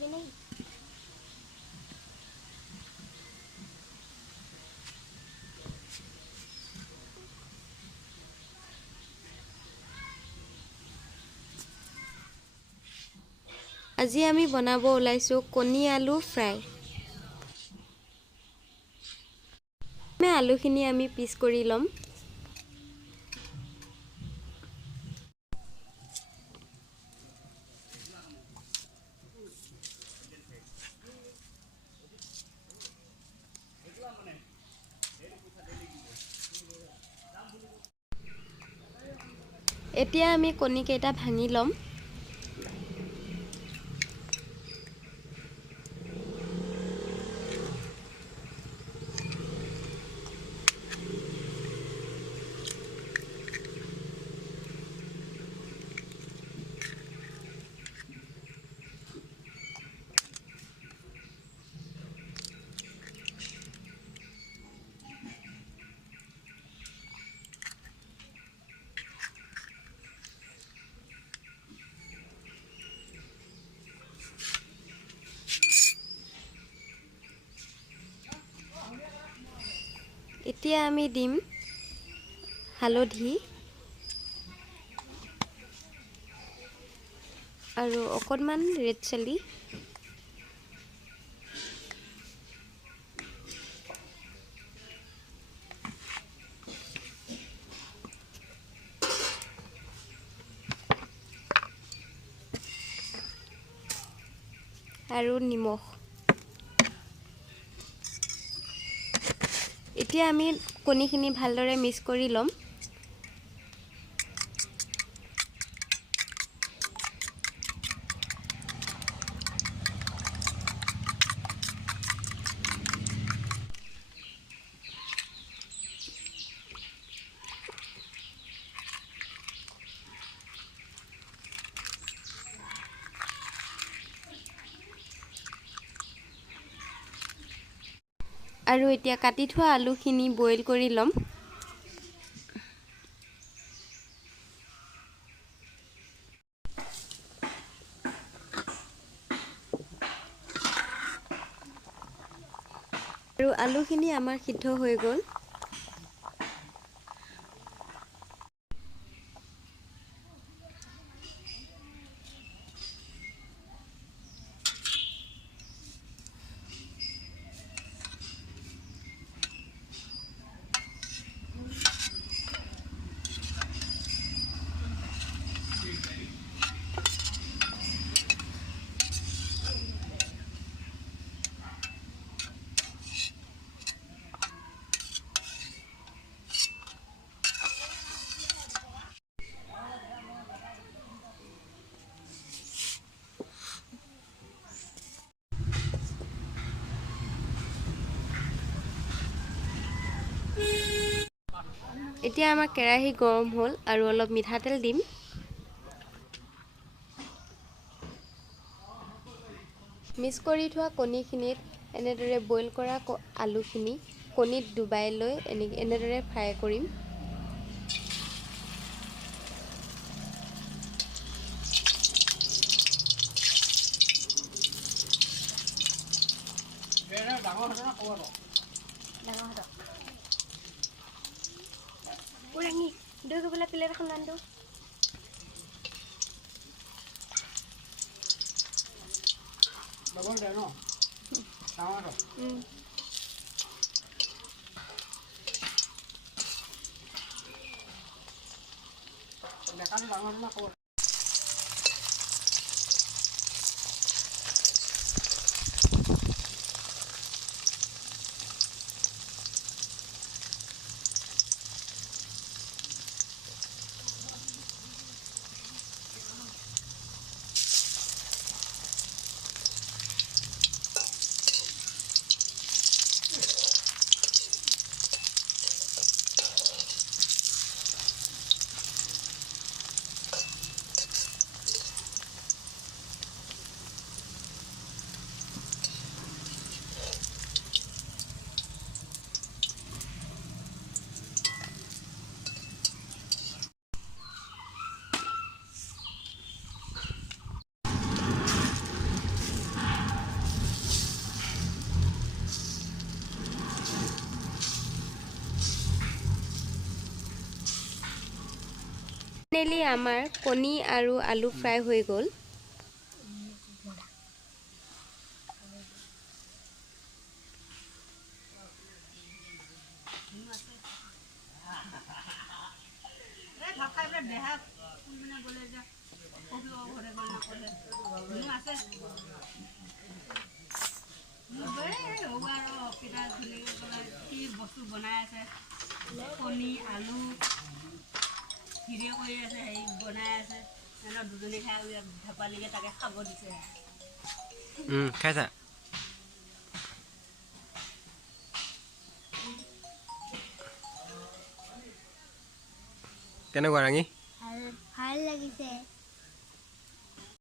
खाबी नहीं আজি আমি বনাব ওলাইছো কণী আলু ফ্ৰাই আলুখিনি আমি পিচ কৰি লম এতিয়া আমি কণী কেইটা ভাঙি লম এতিয়া আমি দিম হালধি আৰু অকণমান ৰেড চিলি আৰু নিমখ এতিয়া আমি কণীখিনি ভালদৰে মিক্স কৰি লম আৰু এতিয়া কাটি থোৱা আলুখিনি বইল কৰি লম আৰু আলুখিনি আমাৰ সিদ্ধ হৈ গ'ল এতিয়া আমাৰ কেৰাহী গৰম হ'ল আৰু অলপ মিঠাতেল দিম মিক্স কৰি থোৱা কণীখিনিত এনেদৰে বইল কৰা আলুখিনি কণীত ডুবাই লৈ এনেদৰে ফ্ৰাই কৰিম প্লেট এখন আন ফাইনেলি আমাৰ কণী আৰু আলু ফ্ৰাই হৈ গ'ল। বস্তু বনাই আছে কণী আলু ভিডিঅ' কৰি আছে হেৰি বনাই আছে সিহঁতৰ দুজনী খাই ধেপালিকে তাকে খাব দিছে খাইছা কেনেকুৱা ৰাঙী ভাল লাগিছে।